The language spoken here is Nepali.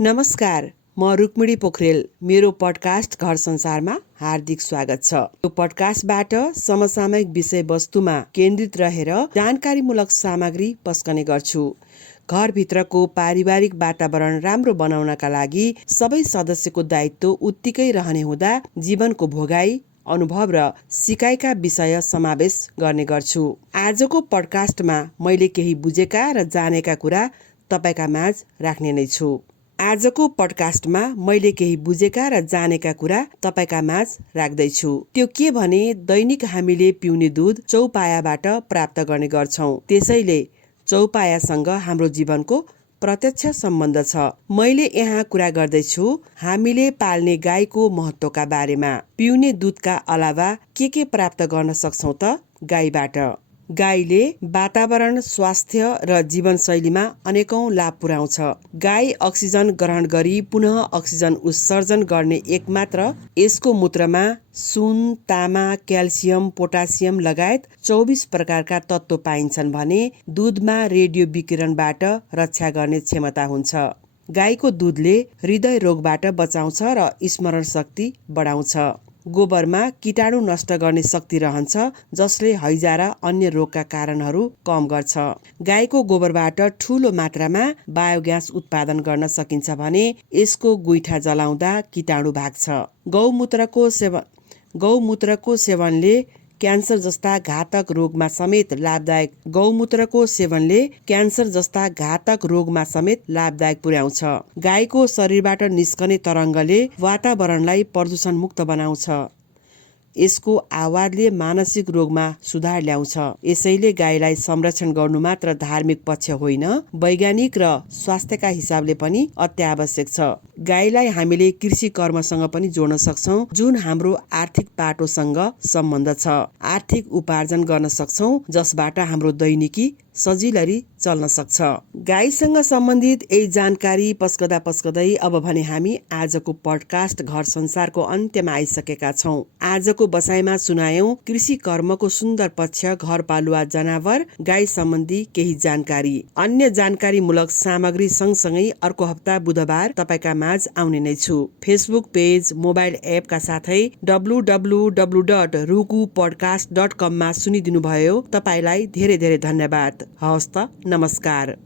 नमस्कार, म रुक्मिणी पोखरेल। मेरो पडकास्ट घर संसारमा हार्दिक स्वागत छ। यो पडकास्टबाट समसामयिक विषयवस्तुमा केन्द्रित रहेर जानकारीमूलक सामग्री पस्कने गर्छु। घरभित्रको पारिवारिक वातावरण राम्रो बनाउनका लागि सबै सदस्यको दायित्व उत्तिकै रहने हुँदा जीवनको भोगाई, अनुभव र सिकाइका विषय समावेश गर्ने गर्छु। आजको पडकास्टमा मैले केही बुझेका र जानेका कुरा तपाईका माझ राख्ने नै छु। आजको पडकास्टमा मैले केही बुझेका र जानेका कुरा तपाईका माझ राख्दैछु। त्यो के भने दैनिक हामीले पिउने दुध चौपायाबाट प्राप्त गर्ने गर्छौं। त्यसैले चौपायासँग हाम्रो जीवनको प्रत्यक्ष सम्बन्ध छ। मैले यहाँ कुरा गर्दैछु हामीले पाल्ने गाईको महत्त्वका बारेमा। पिउने दुधका अलावा के प्राप्त गर्न सक्छौं त गाईबाट? गाईले वातावरण, स्वास्थ्य र जीवनशैलीमा अनेकौं लाभ पुर्याउँछ। गाई अक्सिजन ग्रहण गरी पुनः अक्सिजन उत्सर्जन गर्ने एकमात्र यसको मूत्रमा सुन, तामा, क्याल्सियम, पोटासियम लगायत 24 प्रकारका तत्त्व पाइन्छन् भने दुधमा रेडियो विकिरणबाट रक्षा गर्ने क्षमता हुन्छ। गाईको दुधले हृदय रोगबाट बचाउँछ र स्मरण शक्ति बढाउँछ। गोबरमा कीटाणु नष्ट गर्ने शक्ति रहन्छ जसले हैजा र अन्य रोगका कारणहरू कम गर्छ। गाईको गोबरबाट ठूलो मात्रामा बायोग्यास उत्पादन गर्न सकिन्छ भने यसको गुइठा जलाउँदा कीटाणु भाग्छ। गौमूत्रको सेवनले क्यान्सर जस्ता घातक रोगमा समेत लाभदायक पुर्याउँछ। गाईको शरीरबाट निस्कने तरङ्गले वातावरणलाई प्रदूषण मुक्त बनाउँछ। यसको आवाजले मानसिक रोगमा सुधार ल्याउँछ। यसैले गाईलाई संरक्षण गर्नु मात्र धार्मिक पक्ष होइन, वैज्ञानिक र स्वास्थ्यका हिसाबले पनि अत्यावश्यक छ। गाईलाई हामीले कृषि कर्मसँग पनि जोड्न सक्छौं, जुन हाम्रो आर्थिक पाटोसँग सम्बन्ध छ। आर्थिक उपार्जन गर्न सक्छौं जसबाट हाम्रो दैनिकी सजिलरी चल्न सक्छ। गाईसँग सम्बन्धित यही जानकारी पस्कदै अब भने हामी आजको पडकास्ट घर संसारको अन्त्यमा आइसकेका छौं। आजको बसाइमा सुनायौं कृषि कर्मको सुन्दर पक्ष, घरपालुवा जनावर, गाई सम्बन्धी केही जानकारी। अन्य जानकारीमूलक सामग्री सँगसँगै अर्को हप्ता बुधबार तपाईका माझ आउने नै छु। फेसबुक पेज, मोबाइल एपका साथै www.rukupodcast.com मा सुनिदिनु भयो। तपाईलाई धेरै धेरै धन्यवाद। हवस् त, नमस्कार।